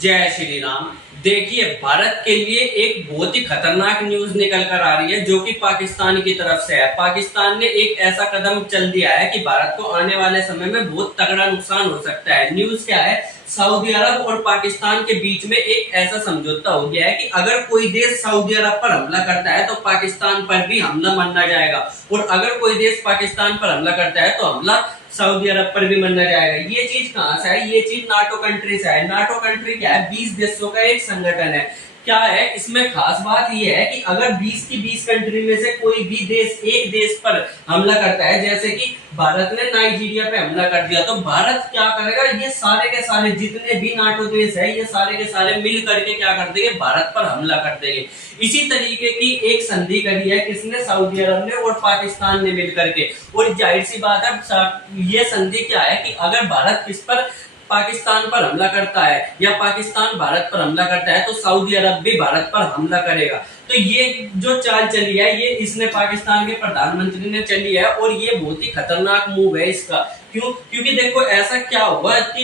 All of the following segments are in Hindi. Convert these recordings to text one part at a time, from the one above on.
जय श्री राम। देखिए, भारत के लिए एक बहुत ही खतरनाक न्यूज निकल कर आ रही है जो कि पाकिस्तान की तरफ से है। पाकिस्तान ने एक ऐसा कदम चल दिया है कि भारत को आने वाले समय में बहुत तगड़ा नुकसान हो सकता है। न्यूज क्या है? सऊदी अरब और पाकिस्तान के बीच में एक ऐसा समझौता हो गया है कि अगर कोई देश सऊदी अरब पर हमला करता है तो पाकिस्तान पर भी हमला माना जाएगा, और अगर कोई देश पाकिस्तान पर हमला करता है तो हमला सऊदी अरब पर भी माना जाएगा। ये चीज कहां से है? ये चीज नाटो कंट्री से है। नाटो कंट्री क्या है? 20 देशों का एक संगठन है। क्या है इसमें खास बात? ये है कि अगर 20 की 20 कंट्री में से कोई भी देश एक देश पर हमला करता है, जैसे कि भारत ने नाइजीरिया पे हमला कर दिया, तो भारत क्या करेगा? ये सारे के सारे जितने भी नाटो देश है, ये सारे के सारे मिल करके क्या कर देंगे? भारत पर हमला कर देंगे। इसी तरीके की एक संधि करी है किसने? सऊदी अरब ने और पाकिस्तान ने मिल करके। और जाहिर सी बात है, ये संधि क्या है कि अगर भारत किस पर पाकिस्तान पर हमला करता है या पाकिस्तान भारत पर हमला करता है तो सऊदी अरब भी भारत पर हमला करेगा। तो ये जो चाल चली है, ये इसने पाकिस्तान के प्रधानमंत्री ने चली है, और ये बहुत ही खतरनाक मूव है इसका। क्यों? क्योंकि देखो ऐसा क्या हुआ कि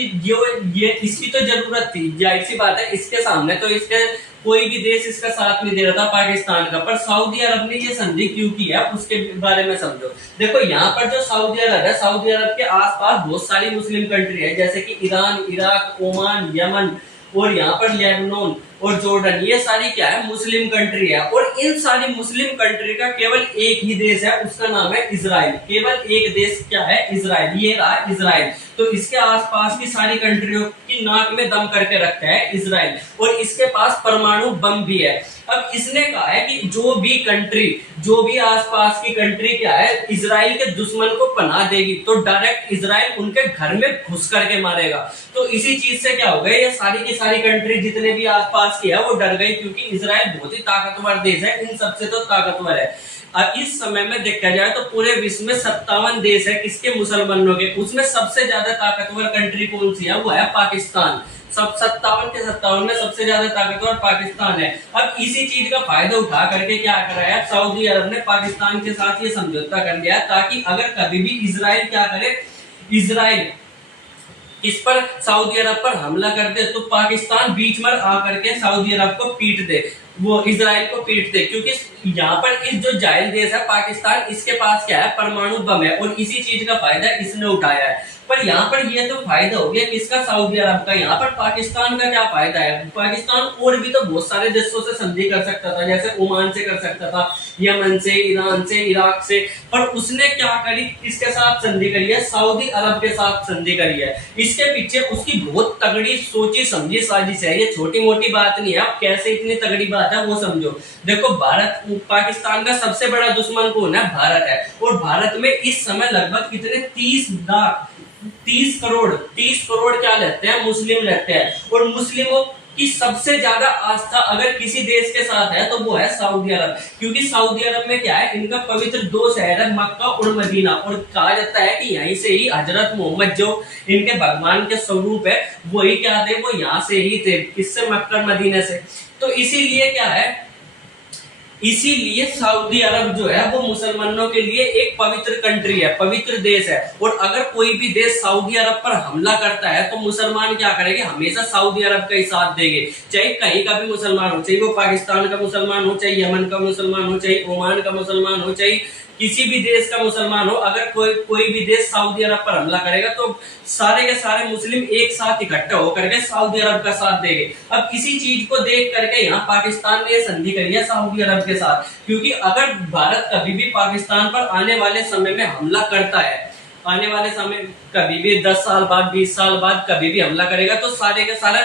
ये इसकी तो जरूरत थी, जाहिर सी बात है। इसके सामने तो इसके कोई भी देश इसका साथ नहीं दे रहा था पाकिस्तान का, पर सऊदी अरब ने ये संधि क्यों की है उसके बारे में समझो। देखो यहाँ पर जो सऊदी अरब है, सऊदी अरब के आसपास बहुत सारी मुस्लिम कंट्री है, जैसे कि ईरान, इराक, ओमान, यमन, और यहाँ पर लेबनान और जॉर्डन। ये सारी क्या है? मुस्लिम कंट्री है। और इन सारी मुस्लिम कंट्री का केवल एक ही देश है, उसका नाम है इजराइल। केवल एक देश क्या है? इजराइल। ये रहा इजराइल। तो इसके आसपास की सारी कंट्रियों की नाक में दम करके रखता है इजराइल, और इसके पास परमाणु बम भी है। अब इसने कहा है कि जो भी आसपास की कंट्री क्या है, इजराइल के दुश्मन को पनाह देगी तो डायरेक्ट इजराइल उनके घर में घुस करके मारेगा। तो इसी चीज से क्या हो गया? ये सारी की सारी कंट्री जितने भी आसपास की है वो डर गई, क्योंकि इजराइल बहुत ही ताकतवर देश है, इन सबसे तो ताकतवर है। अब इस समय में देखा जाए तो पूरे विश्व में 57 देश है किसके? मुसलमानों के। उसमें सबसे ज्यादा ताकतवर कंट्री कौन सी है? वो है पाकिस्तान। सब 57 के 57 में सबसे ज्यादा ताकतवर पाकिस्तान है। अब इसी चीज का फायदा उठा करके क्या कर रहा है? सऊदी अरब ने पाकिस्तान के साथ ये समझौता कर लिया, ताकि अगर कभी भी इजराइल क्या करे, इजराइल इस पर सऊदी अरब पर हमला कर दे तो पाकिस्तान बीच में आकर के सऊदी अरब को पीट दे, वो इजराइल को पीट दे। क्योंकि यहाँ पर इस जो जाहिल देश है पाकिस्तान, इसके पास क्या है? परमाणु बम है, और इसी चीज का फायदा इसने उठाया है। पर यहाँ पर ये तो फायदा हो गया किसका? सऊदी अरब का। यहाँ पर पाकिस्तान का क्या फायदा है? पाकिस्तान और भी तो बहुत सारे देशों से संधि कर सकता था, जैसे ओमान से कर सकता था, यमन से, ईरान से, इराक से, पर उसने क्या करी? किसके साथ संधि करी है? सऊदी अरब के साथ संधि करी है। इसके पीछे उसकी बहुत तगड़ी सोची समझी साजिश है। ये छोटी मोटी बात नहीं है। आप कैसे इतनी तगड़ी बात है वो समझो। देखो, पाकिस्तान का सबसे बड़ा दुश्मन कौन है? भारत है। और भारत में इस समय लगभग कितने 30 करोड़ क्या रहते हैं? मुस्लिम रहते हैं। और मुस्लिमों की सबसे ज्यादा आस्था अगर किसी देश के साथ है तो वो है सऊदी अरब। क्योंकि सऊदी अरब में क्या है? इनका पवित्र 2 शहर है, मक्का और मदीना, और कहा जाता है कि यहीं से ही हजरत मोहम्मद जो इनके भगवान के स्वरूप है, वही क्या थे? वो यहाँ से ही थे। किससे? मक्का और मदीना से। तो इसीलिए क्या है? इसीलिए सऊदी अरब जो है वो मुसलमानों के लिए एक पवित्र कंट्री है, पवित्र देश है। और अगर कोई भी देश सऊदी अरब पर हमला करता है तो मुसलमान क्या करेंगे? हमेशा सऊदी अरब का ही साथ देंगे, चाहे कहीं का भी मुसलमान हो, चाहे वो पाकिस्तान का मुसलमान हो, चाहे यमन का मुसलमान हो, चाहे ओमान का मुसलमान हो, चाहे किसी भी देश का मुसलमान हो। अगर कोई भी देश सऊदी अरब पर हमला करेगा तो सारे के सारे मुस्लिम एक साथ इकट्ठा होकर के सऊदी अरब का साथ देंगे। अब इसी चीज को देख करके यहाँ पाकिस्तान ने संधि करी है सऊदी अरब के साथ, क्योंकि अगर भारत कभी भी पाकिस्तान पर आने वाले समय में हमला करता है, आने वाले समय कभी भी 10 साल बाद, 20 साल बाद कभी भी हमला करेगा, तो सारे के सारे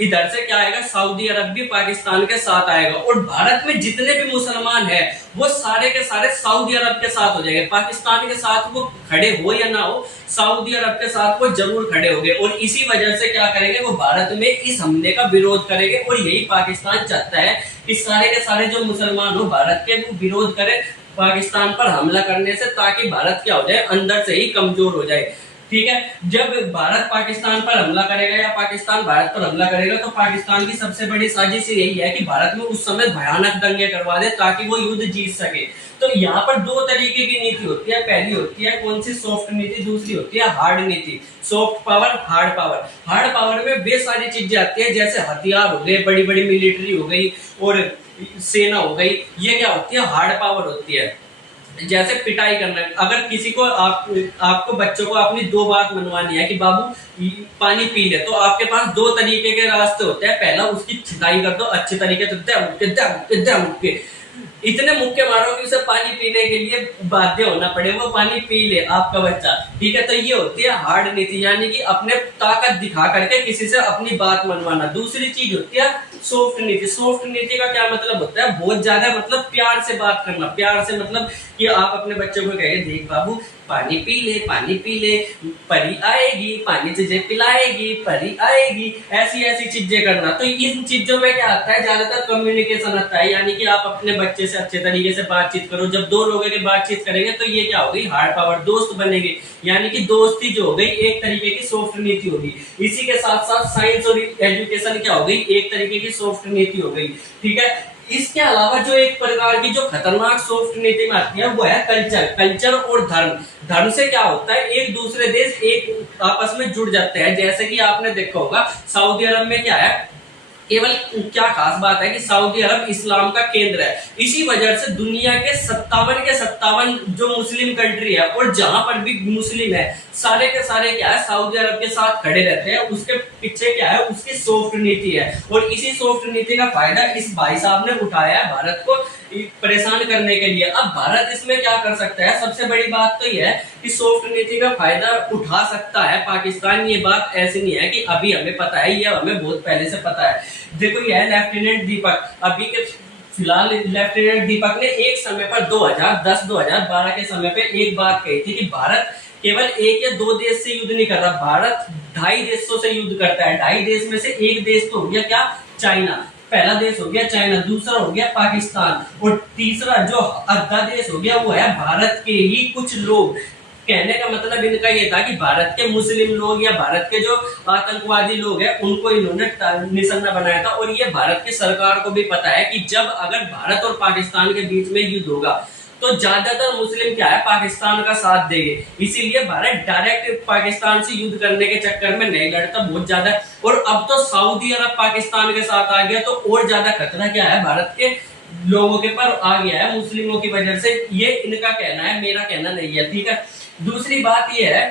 इधर से क्या आएगा? सऊदी अरब भी पाकिस्तान के साथ आएगा। और भारत में जितने भी मुसलमान हैं वो सारे के सारे सऊदी अरब के साथ हो जाएंगे। पाकिस्तान के साथ वो खड़े हो या ना हो, सऊदी अरब के साथ वो जरूर खड़े होंगे। और इसी वजह से क्या करेंगे? वो भारत में इस हमले का विरोध करेंगे। और यही पाकिस्तान चाहता है कि सारे के सारे जो मुसलमान हो भारत के, वो विरोध करें पाकिस्तान पर हमला करने से, ताकि भारत क्या हो जाए? अंदर से ही कमजोर हो जाए। ठीक है, जब भारत पाकिस्तान पर हमला करेगा या पाकिस्तान भारत पर हमला करेगा तो पाकिस्तान की सबसे बड़ी साजिश यही है कि भारत में उस समय भयानक दंगे करवा दे ताकि वो युद्ध जीत सके। तो यहाँ पर दो तरीके की नीति होती है, पहली होती है कौन सी, सॉफ्ट नीति, दूसरी होती है हार्ड नीति। Soft power, hard power. Hard power में वे सारी चीजें आती है जैसे हथियार हो गए, बड़ी बड़ी मिलिट्री हो गई और सेना हो गई, ये क्या होती है, हार्ड पावर होती है। जैसे पिटाई करना, अगर किसी को आपको बच्चों को अपनी दो बात मनवानी है कि बाबू पानी पी ले, तो आपके पास दो तरीके के रास्ते होते हैं। पहला, उसकी छिटाई कर दो अच्छे तरीके से, इतने मुक्के मारो कि उसे पानी पीने के लिए बाध्य होना पड़े, वो पानी पी ले आपका बच्चा, ठीक है। तो ये होती है हार्ड नीति, यानी कि अपने ताकत दिखा करके किसी से अपनी बात मनवाना। दूसरी चीज होती है सॉफ्ट नीति। सॉफ्ट नीति का क्या मतलब होता है, बहुत ज्यादा मतलब प्यार से बात करना। प्यार से मतलब कि आप अपने बच्चे को कहेंगे, देख बाबू पानी पी ले, परी आएगी, पानी तुझे पिलाएगी, परी आएगी, ऐसी ऐसी चीजें करना। तो इन चीजों में क्या आता है, ज्यादातर कम्युनिकेशन आता है, यानी कि आप अपने बच्चे से अच्छे तरीके से बातचीत करो। जब दो लोगों की बातचीत करेंगे तो ये क्या होगी, हार्ड पावर, दोस्त बनेंगे, यानी कि दोस्ती जो हो गई एक तरीके की सॉफ्ट नीति होगी। इसी के साथ साथ साइंस और एजुकेशन क्या हो गई, एक तरीके की सॉफ्ट नीति हो गई, ठीक है। इसके अलावा जो एक प्रकार की जो खतरनाक सॉफ्ट नीति में आती है वो है कल्चर और धर्म। धर्म से क्या होता है, एक दूसरे देश एक आपस में जुड़ जाते हैं। जैसे कि आपने देखा होगा सऊदी अरब में क्या है, केवल क्या खास बात है कि सऊदी अरब इस्लाम का केंद्र है। इसी वजह से दुनिया के 57 जो मुस्लिम कंट्री है और जहां पर भी मुस्लिम है सारे के सारे क्या है, सऊदी अरब के साथ खड़े रहते हैं। उसके पीछे क्या है, उसकी सॉफ्ट नीति है। और इसी सॉफ्ट नीति का फायदा इस भाई साहब ने उठाया है भारत को परेशान करने के लिए। अब भारत इसमें क्या कर सकता है, सबसे बड़ी बात तो यह है कि सॉफ्ट नीति का फायदा उठा सकता है पाकिस्तान। ये बात ऐसी नहीं है कि अभी हमें पता है, ये हमें बहुत पहले से पता है। देखो यह है लेफ्टिनेंट दीपक, अभी के फिलहाल लेफ्टिनेंट दीपक ने एक समय पर 2010-2012 के समय पे एक बात कही थी कि भारत केवल एक या दो देश से युद्ध नहीं कर रहा, भारत 2.5 देशों से युद्ध करता है। 2.5 देश में से एक देश तो हो गया क्या, चाइना। पहला देश हो गया चाइना, दूसरा हो गया पाकिस्तान और तीसरा जो अद्धा देश हो गया वो है भारत के ही कुछ लोग। कहने का मतलब इनका ये था कि भारत के मुस्लिम लोग या भारत के जो आतंकवादी लोग हैं उनको इन्होंने निशाना बनाया था। और ये भारत की सरकार को भी पता है कि जब अगर भारत और पाकिस्तान के बीच में युद्ध होगा तो ज्यादातर मुस्लिम क्या है, पाकिस्तान का साथ देंगे। इसीलिए भारत डायरेक्ट पाकिस्तान से युद्ध करने के चक्कर में नहीं लड़ता बहुत ज्यादा। और अब तो सऊदी अरब पाकिस्तान के साथ आ गया तो और ज्यादा खतरा क्या है, भारत के लोगों के पर आ गया है मुस्लिमों की वजह से। ये इनका कहना है, मेरा कहना नहीं है, ठीक है। दूसरी बात ये है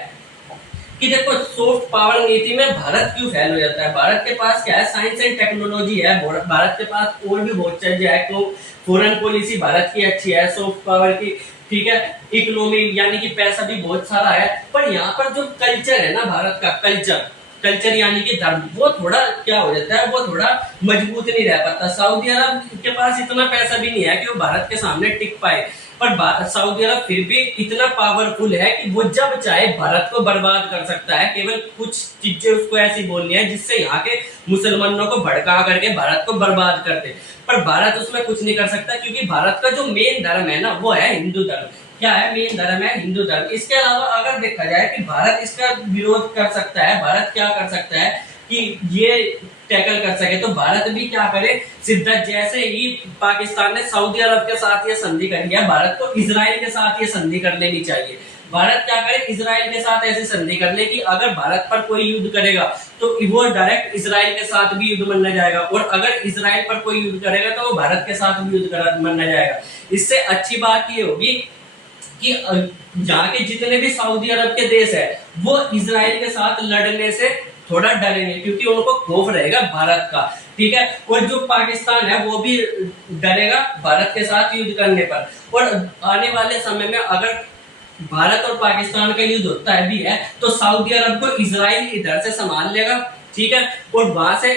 कि देखो सॉफ्ट पावर नीति में भारत क्यों फेल हो जाता है। भारत के पास क्या है, साइंस एंड टेक्नोलॉजी है, भारत के पास और भी बहुत चीजें है। तो फॉरेन पॉलिसी भारत की अच्छी है, सॉफ्ट पावर की, ठीक है। इकोनॉमी यानी कि पैसा भी बहुत सारा है। पर यहाँ पर जो कल्चर है ना, भारत का कल्चर यानी कि धर्म, वो थोड़ा क्या हो जाता है, वो थोड़ा मजबूत नहीं रह पाता। सऊदी अरब के पास इतना पैसा भी नहीं है कि वो भारत के सामने टिक पाए, पर सऊदी अरब फिर भी इतना पावरफुल है कि वो जब चाहे भारत को बर्बाद कर सकता है। केवल कुछ चीजें उसको ऐसी बोलनी है जिससे यहाँ के मुसलमानों को भड़का करके भारत को बर्बाद कर दे, पर भारत उसमें कुछ नहीं कर सकता क्योंकि भारत का जो मेन धर्म है ना वो है हिंदू धर्म। क्या है, मेन धर्म है हिंदू धर्म। इसके अलावा अगर देखा जाए कि भारत इसका विरोध कर सकता है, भारत क्या कर सकता है कि ये टैकल कर सके, तो भारत भी क्या करे, सीधा जैसे ही पाकिस्तान ने सऊदी अरब के साथ ये संधि कर लिया, भारत को इजराइल के साथ ये संधि कर लेनी चाहिए। भारत क्या करे, इजराइल के साथ ऐसी संधि कर ले कि अगर भारत पर कोई युद्ध करेगा तो वो डायरेक्ट इजराइल के साथ भी युद्ध मरना जाएगा, और अगर इजराइल पर कोई युद्ध करेगा तो वो भारत के साथ भी युद्ध मरना जाएगा। इससे अच्छी बात ये होगी कि यहाँ के जितने भी सऊदी अरब के देश है वो इजराइल के साथ लड़ने से थोड़ा डरेंगे क्योंकि उनको खौफ रहेगा भारत का, ठीक है। और जो पाकिस्तान है वो भी डरेगा भारत के साथ युद्ध करने पर। और आने वाले समय में अगर भारत और पाकिस्तान का युद्ध होता है भी है तो सऊदी अरब को इजराइल इधर से संभाल लेगा, ठीक है, और वहां से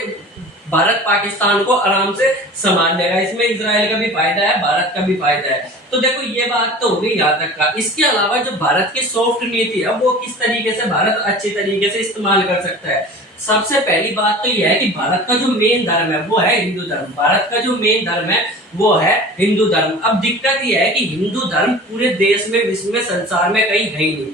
भारत पाकिस्तान को आराम से संभाल लेगा। इसमें इजराइल का भी फायदा है, भारत का भी फायदा है। तो देखो ये बात तो हो गई यहाँ तक का। इसके अलावा जो भारत की सॉफ्ट नीति है वो किस तरीके से भारत अच्छे तरीके से इस्तेमाल कर सकता है। सबसे पहली बात तो यह है कि भारत का जो मेन धर्म है वो है हिंदू धर्म। भारत का जो मेन धर्म है वो है हिंदू धर्म। अब दिक्कत यह है कि हिंदू धर्म पूरे देश में, विश्व में, संसार में कहीं है ही नहीं।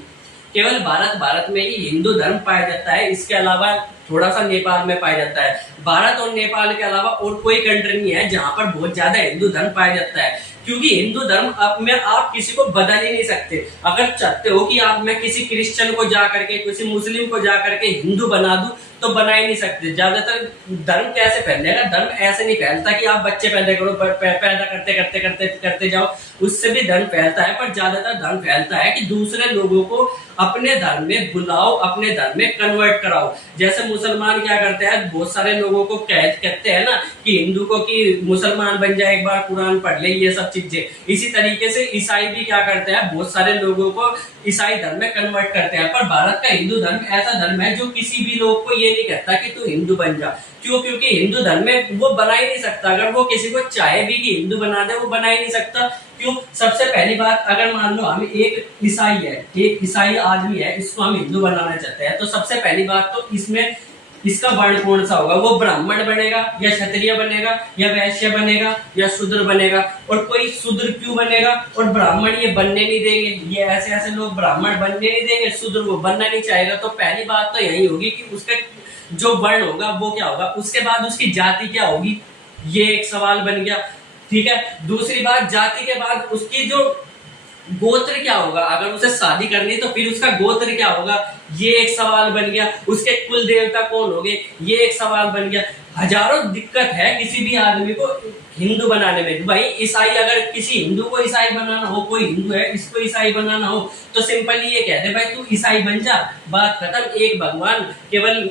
केवल भारत में ही हिंदू धर्म पाया जाता है। इसके अलावा थोड़ा सा नेपाल में पाया जाता है। भारत और नेपाल के अलावा और कोई कंट्री नहीं है जहां पर बहुत ज्यादा हिंदू धर्म पाया जाता है, क्योंकि हिंदू धर्म में आप किसी को बदल ही नहीं सकते। अगर चाहते हो कि आप मैं किसी क्रिश्चियन को जा करके, किसी मुस्लिम को जा करके हिंदू बना दूं, तो बना ही नहीं सकते। ज्यादातर धर्म कैसे फैलेगा? धर्म ऐसे नहीं फैलता कि आप बच्चे पैदा करो, पैदा करते करते करते करते जाओ, उससे भी धर्म फैलता है। पर ज्यादातर धर्म फैलता है कि दूसरे लोगों को अपने धर्म में बुलाओ, अपने धर्म में कन्वर्ट कराओ। जैसे मुसलमान क्या करते हैं, बहुत सारे लोगों को कहते हैं ना कि हिंदू को कि मुसलमान बन जाए, एक बार कुरान पढ़ ले, ये सब चीजें। इसी तरीके से ईसाई भी क्या करते हैं, बहुत सारे लोगों को ईसाई धर्म में कन्वर्ट करते हैं। पर भारत का हिंदू धर्म ऐसा धर्म है जो किसी भी लोग को ये नहीं कहता कि तू हिंदू बन जा। क्यों? क्योंकि हिंदू धर्म में वो बना ही नहीं सकता। अगर वो किसी को चाहे भी कि हिंदू बना दे, वो बना ही नहीं सकता। क्यों? सबसे पहली बात, अगर मान लो हम एक ईसाई है, एक ईसाई आदमी है, इसको हम हिंदू बनाना चाहते हैं, तो सबसे पहली बात तो इसमें इसका वर्ण कौन सा होगा? वो ब्राह्मण बनेगा या क्षत्रिय बनेगा या वैश्य बनेगा या शूद्र बनेगा? और कोई शूद्र क्यों बनेगा और ब्राह्मण ये बनने नहीं देंगे। ये ऐसे ऐसे लोग ब्राह्मण बनने नहीं देंगे, शूद्र वो बनना नहीं चाहेगा। तो पहली बात तो यही होगी कि उसका जो वर्ण होगा वो क्या होगा। उसके बाद उसकी जाति क्या होगी, ये एक सवाल बन गया। ठीक है। दूसरी बात, जाति के बाद उसकी जो गोत्र क्या होगा। अगर उसे शादी करनी तो फिर उसका गोत्र क्या होगा, ये एक सवाल बन गया। उसके कुल देवता कौन होंगे, ये एक सवाल बन गया। हजारों दिक्कत है किसी भी आदमी को हिंदू बनाने में। भाई ईसाई, अगर किसी हिंदू को ईसाई बनाना हो, कोई हिंदू है इसको ईसाई बनाना हो, तो सिंपली ये कहते भाई तू ईसाई बन जा, बात खत्म। एक भगवान, केवल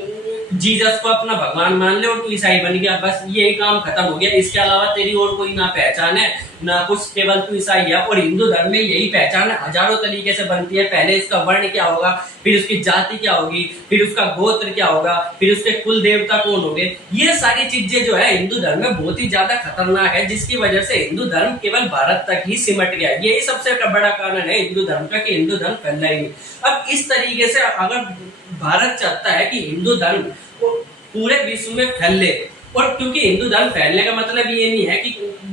जीसस को अपना भगवान मान ले और तू ईसाई बन गया, बस यही काम खत्म हो गया। इसके अलावा तेरी और कोई ना पहचान है ना कुछ, केवल तू ईसाई है। और हिंदू धर्म में यही पहचान हजारों तरीके से बनती है। पहले इसका वर्ण क्या होगा, फिर उसकी जाति क्या होगी, फिर उसका गोत्र क्या होगा, फिर उसके कुल देवता कौन होंगे। ये सारी चीजें जो है हिंदू धर्म में बहुत ही ज्यादा खतरनाक है, जिसकी वजह से हिंदू धर्म केवल भारत तक ही सिमट गया। यही सबसे बड़ा कारण है हिंदू धर्म का कि हिंदू धर्म फैला ही नहीं। अब इस तरीके से अगर भारत चाहता है कि हिंदू धर्म पूरे विश्व में फैले, और क्योंकि हिंदू धर्म फैलने का मतलब ये नहीं है कि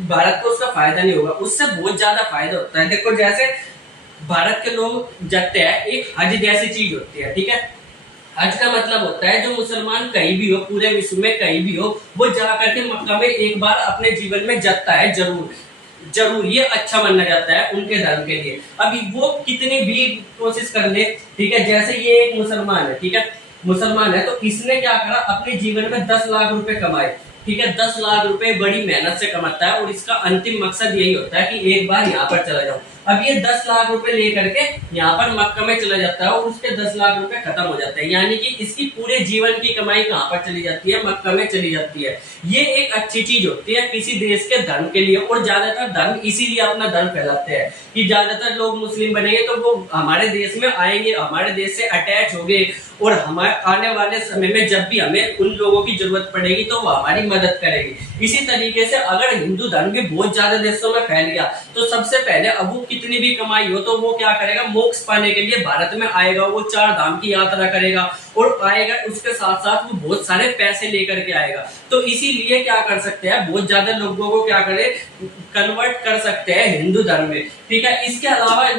भारत को उसका फायदा नहीं होगा, उससे बहुत ज्यादा फायदा होता है। देखो जैसे भारत के लोग जाते हैं, एक हज जैसी चीज होती है। ठीक है। हज का मतलब होता है जो मुसलमान कहीं भी हो, पूरे विश्व में कहीं भी हो, वो जाकर के मक्का में एक बार अपने जीवन में जाता है जरूर जरूर। ये अच्छा माना जाता है उनके धर्म के लिए। अभी वो कितनी भी कोशिश कर ले, ठीक है। जैसे ये एक मुसलमान है, ठीक है, मुसलमान है, तो इसने क्या करा, अपने जीवन में 10 लाख रुपए कमाए। ठीक है। 10 लाख रुपए बड़ी मेहनत से कमाता है और इसका अंतिम मकसद यही होता है कि एक बार यहाँ पर चला जाऊं। अब ये 10 लाख रुपए लेकर के यहाँ पर मक्का में चला जाता है और उसके 10 लाख रुपए खत्म हो जाते हैं। यानी कि इसकी पूरे जीवन की कमाई कहाँ पर चली जाती है, मक्का में चली जाती है। ये एक अच्छी चीज होती है किसी देश के धर्म के लिए। और ज्यादातर धर्म इसीलिए अपना धर्म फैलाते हैं कि ज्यादातर लोग मुस्लिम बनेंगे तो वो हमारे देश में आएंगे, हमारे देश से अटैच हो गए, और हमारे आने वाले समय में जब भी हमें उन लोगों की जरूरत पड़ेगी तो वो हमारी मदद करेगी। इसी तरीके से अगर हिंदू धर्म भी बहुत ज्यादा देशों में फैल गया तो सबसे पहले अब वो कितनी भी कमाई हो तो वो क्या करेगा, मोक्ष पाने के लिए भारत में आएगा। वो 4 धाम की यात्रा करेगा और आएगा, उसके साथ साथ वो बहुत सारे पैसे लेकर के आएगा। तो इसीलिए क्या कर सकते हैं, बहुत ज्यादा लोगों को क्या करे, कन्वर्ट कर सकते हैं हिंदू धर्म में। ठीक है। इसके अलावा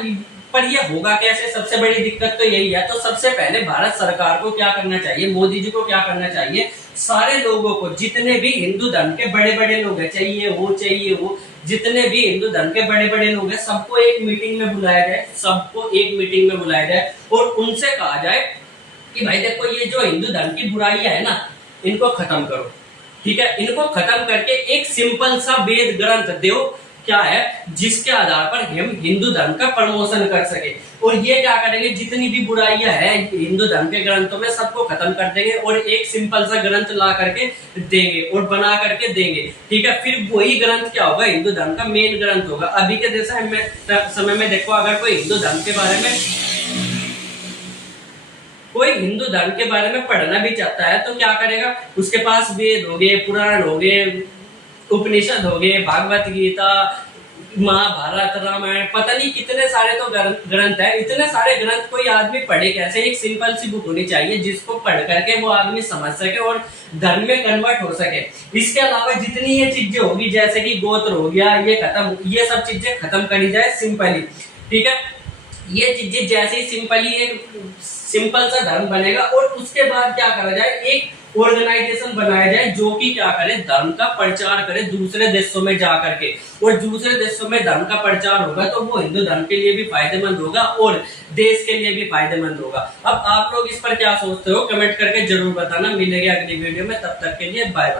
पर ये होगा कैसे, सबसे बड़ी दिक्कत तो यही है। तो सबसे पहले भारत सरकार को क्या करना चाहिए, मोदी जी को क्या करना चाहिए, सारे लोगों को, जितने भी हिंदू धर्म के बड़े बड़े लोग हैं, चाहिए वो जितने भी हिंदू धर्म के बड़े बड़े लोग हैं, सबको एक मीटिंग में बुलाया जाए, सबको एक मीटिंग में बुलाया जाए और उनसे कहा जाए कि भाई देखो ये जो हिंदू धर्म की बुराइयां है ना, इनको खत्म करो। ठीक है। इनको खत्म करके एक सिंपल सा वेद ग्रंथ दो, क्या है, जिसके आधार पर हम हिंदू धर्म का प्रमोशन कर सके। और ये क्या करेंगे, जितनी भी बुराइयां हैं हिंदू धर्म के ग्रंथों में सबको खत्म कर देंगे और एक सिंपल सा ग्रंथ ला करके देंगे और बना करके देंगे। ठीक है। फिर वही ग्रंथ क्या होगा, हिंदू धर्म का मेन ग्रंथ होगा। अभी के समय में देखो, अगर कोई हिंदू धर्म के बारे में पढ़ना भी चाहता है तो क्या करेगा, उसके पास वेद हो गए, पुराण हो गए, उपनिषद हो गए, भागवत गीता, महाभारत, रामायण, पता नहीं कितने सारे तो ग्रंथ है। इतने सारे ग्रंथ कोई आदमी पढ़े कैसे। एक सिंपल सी बुक होनी चाहिए जिसको पढ़ करके वो आदमी समझ सके और धर्म में कन्वर्ट हो सके। इसके अलावा जितनी ये चीजें होगी, जैसे कि गोत्र हो गया, ये सब चीजें खत्म करी जाए सिंपली। ठीक है। ये चीजें जैसे ही सिंपल सा धर्म बनेगा और उसके बाद क्या करा जाए, एक ऑर्गेनाइजेशन बनाया जाए जो कि क्या करे, धर्म का प्रचार करे दूसरे देशों में जाकर के। और दूसरे देशों में धर्म का प्रचार होगा तो वो हिंदू धर्म के लिए भी फायदेमंद होगा और देश के लिए भी फायदेमंद होगा। अब आप लोग इस पर क्या सोचते हो, कमेंट करके जरूर बताना। मिलेंगे अगली वीडियो में, तब तक के लिए बाय बाय।